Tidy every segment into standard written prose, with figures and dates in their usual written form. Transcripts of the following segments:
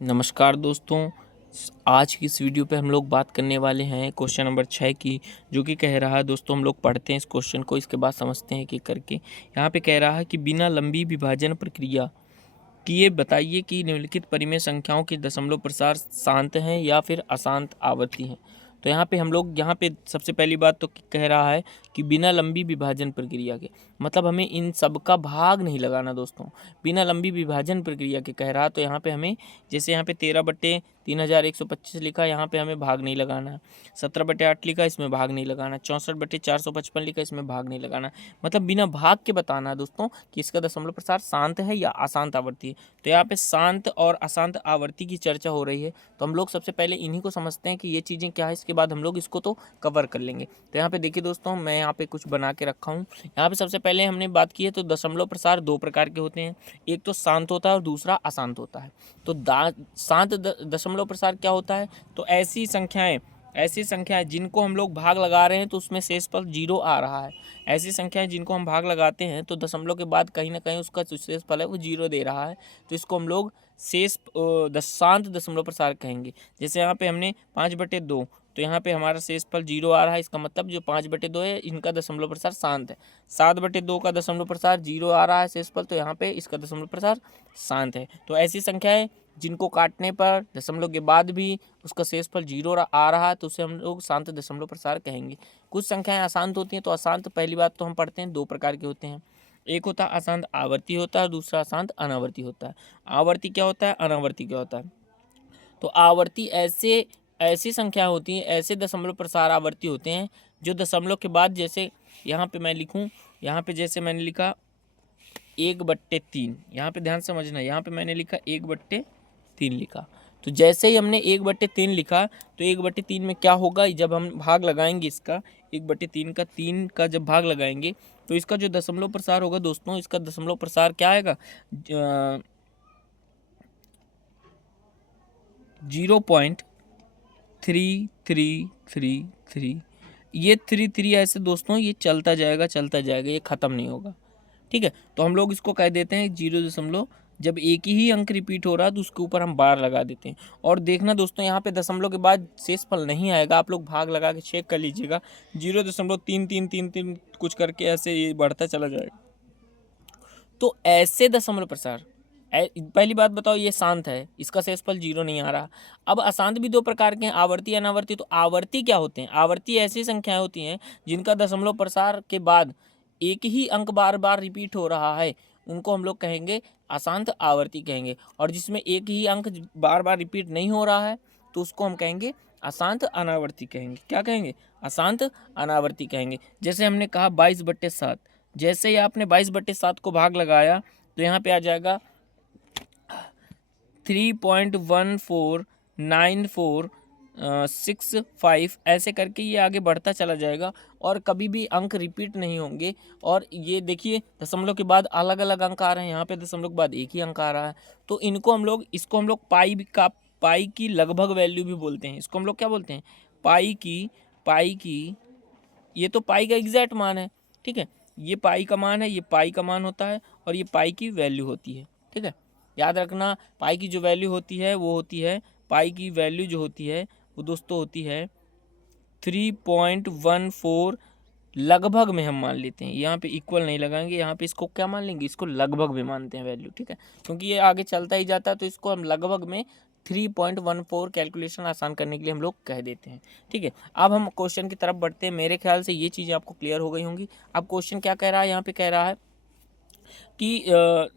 नमस्कार दोस्तों। आज की इस वीडियो पे हम लोग बात करने वाले हैं क्वेश्चन नंबर 6 की, जो कि कह रहा है दोस्तों, हम लोग पढ़ते हैं इस क्वेश्चन को, इसके बाद समझते हैं कि करके। यहाँ पे कह रहा है कि बिना लंबी विभाजन प्रक्रिया किए बताइए कि निम्नलिखित परिमेय संख्याओं के दशमलव प्रसार शांत हैं या फिर अशांत आवर्ती हैं। तो यहाँ पे हम लोग सबसे पहली बात तो कह रहा है कि बिना लंबी विभाजन प्रक्रिया के, मतलब हमें इन सब का भाग नहीं लगाना दोस्तों। बिना लंबी विभाजन प्रक्रिया के कह रहा है, तो यहाँ पे हमें जैसे यहाँ पे 13/3125 लिखा, यहाँ पे हमें भाग नहीं लगाना। 17/8 लिखा, इसमें भाग नहीं लगाना। 64/455 लिखा, इसमें भाग नहीं लगाना। मतलब बिना भाग के बताना है दोस्तों कि इसका दशमलव प्रसार शांत है या अशांत आवर्ती है। तो यहाँ पे शांत और अशांत आवर्ती की चर्चा हो रही है, तो हम लोग सबसे पहले इन्हीं को समझते हैं कि ये चीज़ें क्या है, इसके बाद हम लोग इसको तो कवर कर लेंगे। तो यहाँ पे देखिए दोस्तों, मैं यहाँ पे कुछ बना के रखा हूँ। यहाँ पे सबसे पहले हमने बात की है, तो दशमलव प्रसार दो प्रकार के होते हैं, एक तो शांत होता है और दूसरा अशांत होता है। तो शांत दशमलव प्रसार क्या होता है, तो ऐसी संख्याएं जिनको हम लोग भाग लगा रहे हैं तो उसमें शेषफल 0 आ रहा है। ऐसी संख्याएं जिनको हम भाग लगाते हैं तो दशमलव के बाद कहीं ना कहीं उसका जो शेषफल है वो 0 दे रहा है, तो इसको हम लोग शांत दशमलव प्रसार कहेंगे। जैसे यहाँ पे हमने 5/2, तो यहाँ पे हमारा शेषफल 0 आ रहा है, इसका मतलब जो 5/2 है इनका दशमलव प्रसार शांत है। 7/2 का दशमलव प्रसार 0 आ रहा है शेषफल, तो यहाँ पे इसका दशमलव प्रसार शांत है। तो ऐसी संख्याएं जिनको काटने पर दशमलव के बाद भी उसका शेषफल 0 आ रहा है, तो उसे हम लोग शांत दशमलव प्रसार कहेंगे। कुछ संख्याएं अशांत होती हैं, तो अशांत पहली बात तो हम पढ़ते हैं, दो प्रकार के होते हैं। एक होता है अशांत आवर्ती होता है, दूसरा अशांत अनावर्ती होता है। आवर्ती क्या होता है, अनावर्ती क्या होता है? तो आवर्ती ऐसी संख्या होती हैं, ऐसे दशमलव प्रसार आवर्ती होते हैं जो दशमलव के बाद, जैसे यहाँ पे मैं लिखूँ, यहाँ पे जैसे मैंने लिखा 1/3, यहाँ पे ध्यान समझना, यहाँ पे मैंने लिखा 1/3 लिखा। तो जैसे ही हमने 1/3 लिखा, तो 1/3 में क्या होगा, जब हम भाग लगाएंगे इसका 1/3 का 3 का जब भाग लगाएंगे, तो इसका जो दशमलव प्रसार होगा दोस्तों, इसका दशमलव प्रसार क्या आएगा, 0.3333। ये 33 ऐसे दोस्तों ये चलता जाएगा, ये ख़त्म नहीं होगा। ठीक है, तो हम लोग इसको कह देते हैं 0 जब एक ही अंक रिपीट हो रहा है तो उसके ऊपर हम बार लगा देते हैं। और देखना दोस्तों, यहाँ पे दशमलव के बाद शेषफल नहीं आएगा, आप लोग भाग लगा के चेक कर लीजिएगा। 0.3333 कुछ करके ऐसे ये बढ़ता चला जाएगा। तो ऐसे दशमलव प्रसार, पहली बात बताओ, ये शांत है, इसका शेषफल 0 नहीं आ रहा। अब अशांत भी दो प्रकार के हैं, आवर्ती अनावर्ती। तो आवर्ती क्या होते हैं, आवर्ती ऐसी संख्याएं होती हैं जिनका दशमलव प्रसार के बाद एक ही अंक बार बार रिपीट हो रहा है, उनको हम लोग कहेंगे अशांत आवर्ती कहेंगे। और जिसमें एक ही अंक बार बार रिपीट नहीं हो रहा है, तो उसको हम कहेंगे अशांत अनावर्ती कहेंगे। क्या कहेंगे, अशांत अनावर्ती कहेंगे। जैसे हमने कहा 22/7, जैसे ही आपने 22/7 को भाग लगाया, तो यहाँ पे आ जाएगा 3.149465, ऐसे करके ये आगे बढ़ता चला जाएगा और कभी भी अंक रिपीट नहीं होंगे। और ये देखिए, दशमलव के बाद अलग अलग अंक आ रहे हैं, यहाँ पे दशमलव के बाद एक ही अंक आ रहा है। तो इसको हम लोग पाई की लगभग वैल्यू भी बोलते हैं। इसको हम लोग क्या बोलते हैं, पाई की ये तो पाई का एग्जैक्ट मान है। ठीक है, ये पाई का मान है, ये पाई का मान होता है, और ये पाई की वैल्यू होती है। ठीक है, याद रखना, पाई की जो वैल्यू होती है वो होती है, पाई की वैल्यू जो होती है वो दोस्तों होती है 3.14। लगभग में हम मान लेते हैं, यहाँ पे इक्वल नहीं लगाएंगे, यहाँ पे इसको क्या मान लेंगे, इसको लगभग में मानते हैं वैल्यू। ठीक है, क्योंकि ये आगे चलता ही जाता है, तो इसको हम लगभग में 3.14 कैलकुलेशन आसान करने के लिए हम लोग कह देते हैं। ठीक है, अब हम क्वेश्चन की तरफ बढ़ते हैं। मेरे ख्याल से ये चीज़ें आपको क्लियर हो गई होंगी। अब क्वेश्चन क्या कह रहा है, यहाँ पे कह रहा है कि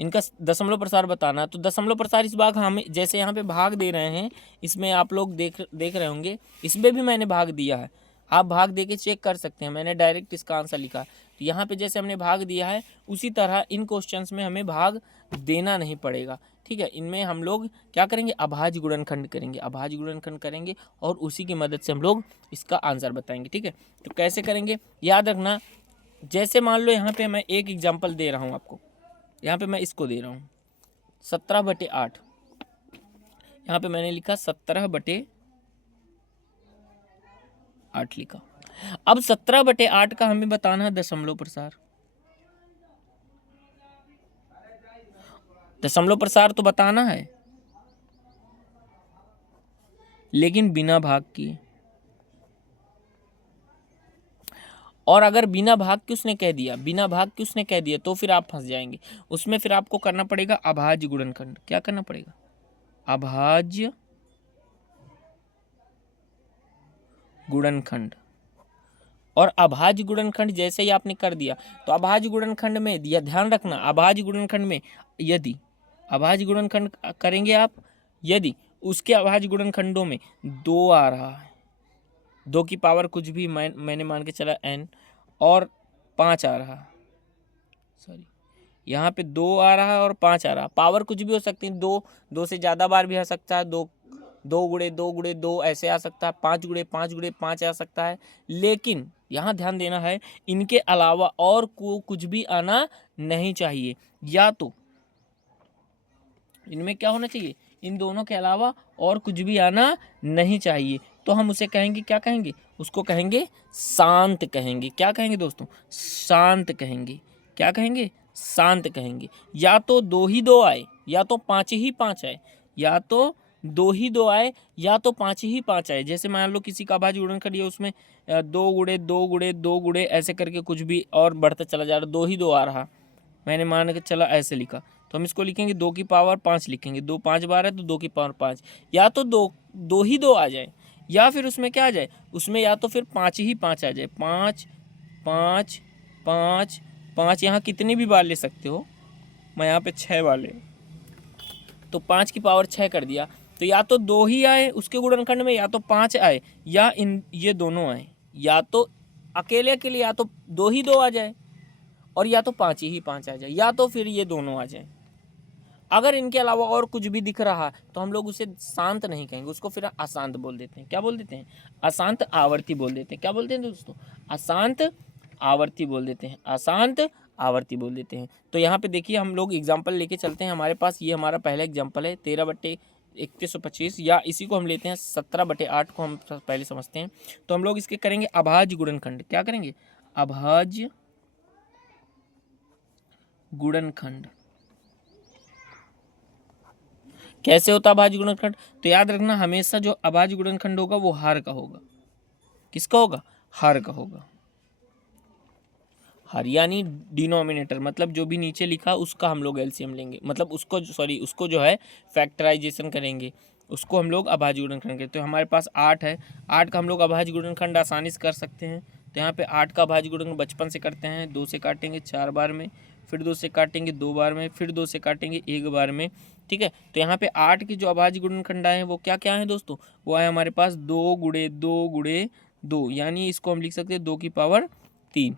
इनका दशमलव प्रसार बताना। तो दशमलव प्रसार इस बार हमें, जैसे यहाँ पे भाग दे रहे हैं, इसमें आप लोग देख रहे होंगे, इसमें भी मैंने भाग दिया है, आप भाग दे के चेक कर सकते हैं। मैंने डायरेक्ट इसका आंसर लिखा, तो यहाँ पे जैसे हमने भाग दिया है, उसी तरह इन क्वेश्चंस में हमें भाग देना नहीं पड़ेगा। ठीक है, इनमें हम लोग क्या करेंगे, अभाज्य गुणनखंड करेंगे, और उसी की मदद से हम लोग इसका आंसर बताएंगे। ठीक है, तो कैसे करेंगे, याद रखना। जैसे मान लो यहाँ पे मैं एक एग्जाम्पल दे रहा हूँ आपको, यहाँ पे मैं इसको दे रहा हूँ 17/8, यहाँ पे मैंने लिखा 17/8 लिखा। अब 17/8 का हमें बताना है दशमलव प्रसार। दशमलव प्रसार तो बताना है, लेकिन बिना भाग किए। और अगर बिना भाग के उसने कह दिया, बिना भाग के उसने कह दिया, तो फिर आप फंस जाएंगे उसमें। फिर आपको करना पड़ेगा अभाज्य गुणनखंड। क्या करना पड़ेगा? अभाज्य गुणनखंड। और अभाज्य गुणनखंड जैसे ही आपने कर दिया, तो अभाज्य गुणनखंड में दिया, ध्यान रखना, अभाज्य गुणनखंड में यदि अभाज्य गुणनखंड करेंगे आप, यदि उसके अभाज्य गुणनखंडों में 2 आ रहा है, 2 की पावर कुछ भी, मैंने मान के चला n, और 5 आ रहा है, सॉरी यहाँ पे 2 आ रहा है और 5 आ रहा है, पावर कुछ भी हो सकती है, 2 से ज़्यादा बार भी आ सकता है, 2 गुणे 2 गुणे 2 ऐसे आ सकता है, 5 गुणे 5 गुणे 5 आ सकता है। लेकिन यहाँ ध्यान देना है, इनके अलावा और कुछ भी आना नहीं चाहिए। या तो इनमें क्या होना चाहिए, इन दोनों के अलावा और कुछ भी आना नहीं चाहिए। तो हम उसे कहेंगे, क्या कहेंगे? उसको कहेंगे शांत कहेंगे। क्या कहेंगे दोस्तों? शांत कहेंगे। क्या कहेंगे? शांत कहेंगे। या तो 2 ही 2 आए, या तो 5 ही 5 आए, या तो 2 ही 2 आए, या तो 5 ही 5 आए। जैसे मान लो किसी का अभाज्य गुणनखंड है, उसमें 2 गुणे 2 गुणे 2 गुणे ऐसे करके कुछ भी और बढ़ता चला जा रहा, 2 ही 2 आ रहा, मैंने मान के चला ऐसे लिखा, तो हम इसको लिखेंगे 2 की पावर 5 लिखेंगे। 2 5 बार है तो 2 की पावर 5। या तो 2 ही 2 आ जाए, या फिर उसमें क्या आ जाए, उसमें या तो फिर 5 ही 5 आ जाए। 5 5 5 5, यहाँ कितनी भी बार ले सकते हो, मैं यहाँ पे 6 बार ले, तो 5 की पावर 6 कर दिया। तो या तो 2 ही आए उसके गुणनखंड में, या तो 5 आए, या ये दोनों आए। या तो अकेले अकेले या तो 2 ही 2 आ जाए, और या तो 5 ही 5 आ जाए, या तो फिर ये दोनों आ जाए। अगर इनके अलावा और कुछ भी दिख रहा तो हम लोग उसे शांत नहीं कहेंगे, उसको फिर अशांत बोल देते हैं। क्या बोल देते हैं? अशांत आवर्ती बोल देते हैं। क्या बोलते हैं दोस्तों? अशांत आवर्ती बोल देते हैं। अशांत आवर्ती बोल देते हैं। तो यहाँ पे देखिए, हम लोग एग्जाम्पल लेके चलते हैं। हमारे पास ये हमारा पहला एग्जाम्पल है 13/3125, या इसी को हम लेते हैं 17/8 को हम पहले समझते हैं। तो हम लोग इसके करेंगे अभाज्य गुणनखंड। क्या करेंगे? अभाज्य गुणनखंड। कैसे होता अभाज्य गुणनखंड? तो याद रखना, हमेशा जो अभाज्य गुणनखंड होगा वो हर का होगा। किसका होगा? हर का होगा। हर यानी डिनोमिनेटर, मतलब जो भी नीचे लिखा उसका हम लोग एलसीएम लेंगे, मतलब उसको जो है फैक्टराइजेशन करेंगे, उसको हम लोग अभाज्य गुणनखंड कहते हैं। तो हमारे पास 8 है, 8 का हम लोग अभाज्य गुणनखंड आसानी से कर सकते हैं। तो यहाँ पे 8 का अभाज्य गुणनखंड बचपन से करते हैं। 2 से काटेंगे 4 बार में, फिर 2 से काटेंगे 2 बार में, फिर 2 से काटेंगे 1 बार में। ठीक है, तो यहाँ पे 8 की जो अभाज्य गुणनखंड आए हैं वो क्या क्या है दोस्तों? वो आए हमारे पास 2 गुणे 2 गुणे 2, यानी इसको हम लिख सकते हैं 2 की पावर 3।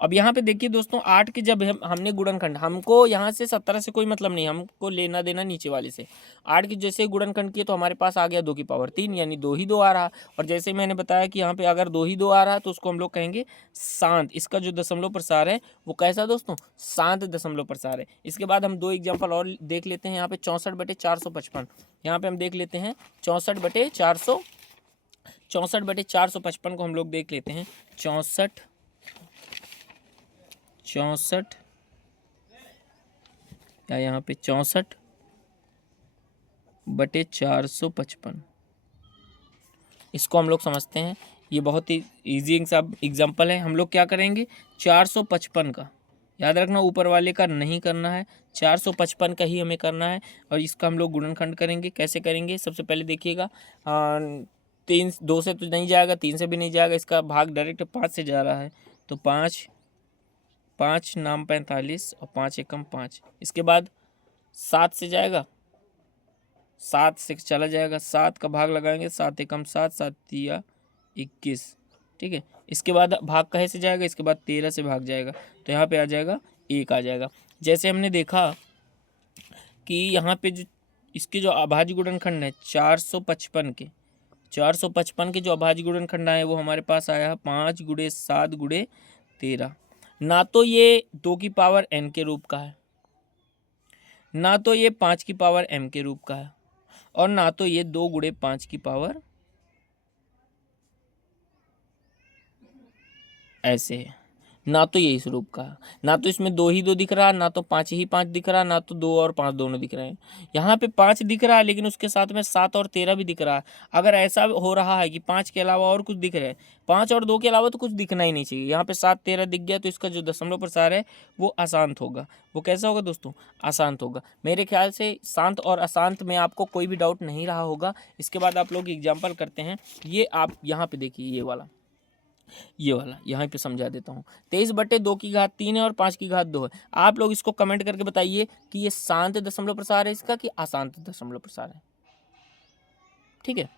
अब यहाँ पे देखिए दोस्तों, 8 के जब हमने गुणनखंड, हमको यहाँ से 17 से कोई मतलब नहीं, हमको लेना देना नीचे वाले से। 8 के जैसे ही गुणनखंड किए तो हमारे पास आ गया 2 की पावर 3, यानी 2 ही 2 आ रहा। और जैसे मैंने बताया कि यहाँ पे अगर 2 ही 2 आ रहा तो उसको हम लोग कहेंगे शांत। इसका जो दशमलव प्रसार है वो कैसा दोस्तों? शांत दशमलव प्रसार है। इसके बाद हम 2 एग्जाम्पल और देख लेते हैं। यहाँ पे 64/455, यहाँ पे हम देख लेते हैं 64/455 को हम लोग देख लेते हैं। 64 या यहाँ पे 64/455, इसको हम लोग समझते हैं। ये बहुत ही ईजी एग्जाम्पल है। हम लोग क्या करेंगे? 455 का, याद रखना ऊपर वाले का नहीं करना है, 455 का ही हमें करना है। और इसका हम लोग गुणनखंड करेंगे। कैसे करेंगे? सबसे पहले देखिएगा, 2 से तो नहीं जाएगा, 3 से भी नहीं जाएगा, इसका भाग डायरेक्ट 5 से जा रहा है। तो 5 5 नाम 45 और 5 एकम 5। इसके बाद 7 से जाएगा, 7 से चला जाएगा, 7 का भाग लगाएंगे, 7 एकम 7, 7 तिया 21। ठीक है, इसके बाद भाग कहे से जाएगा? इसके बाद 13 से भाग जाएगा, तो यहाँ पे आ जाएगा 1 आ जाएगा। जैसे हमने देखा कि यहाँ पे जो इसके जो अभाज्य गुणनखंड है 455 के जो अभाज्य गुणनखंड आए वो हमारे पास आया 5 गुणे 7 गुणे 13। ना तो ये 2 की पावर n के रूप का है, ना तो ये 5 की पावर m के रूप का है, और ना तो ये 2 गुणे 5 की पावर ऐसे है, ना तो ये इस रूप का, ना तो इसमें 2 ही 2 दिख रहा, ना तो 5 ही 5 दिख रहा, ना तो 2 और 5 दोनों दिख रहे हैं। यहाँ पे 5 दिख रहा है लेकिन उसके साथ में 7 और 13 भी दिख रहा है। अगर ऐसा हो रहा है कि 5 के अलावा और कुछ दिख रहा है, 5 और 2 के अलावा तो कुछ दिखना ही नहीं चाहिए, यहाँ पे 7 13 दिख गया तो इसका जो दशमलव प्रसार है वो अशांत होगा। वो कैसा होगा दोस्तों? अशांत होगा। मेरे ख्याल से शांत और अशांत में आपको कोई भी डाउट नहीं रहा होगा। इसके बाद आप लोग एग्जाम्पल करते हैं। ये आप यहाँ पे देखिए, ये वाला यहाँ पे समझा देता हूँ। 23/2 की घात 3 है और 5 की घात 2 है। आप लोग इसको कमेंट करके बताइए कि ये शांत दशमलव प्रसार है इसका कि अशांत दशमलव प्रसार है। ठीक है।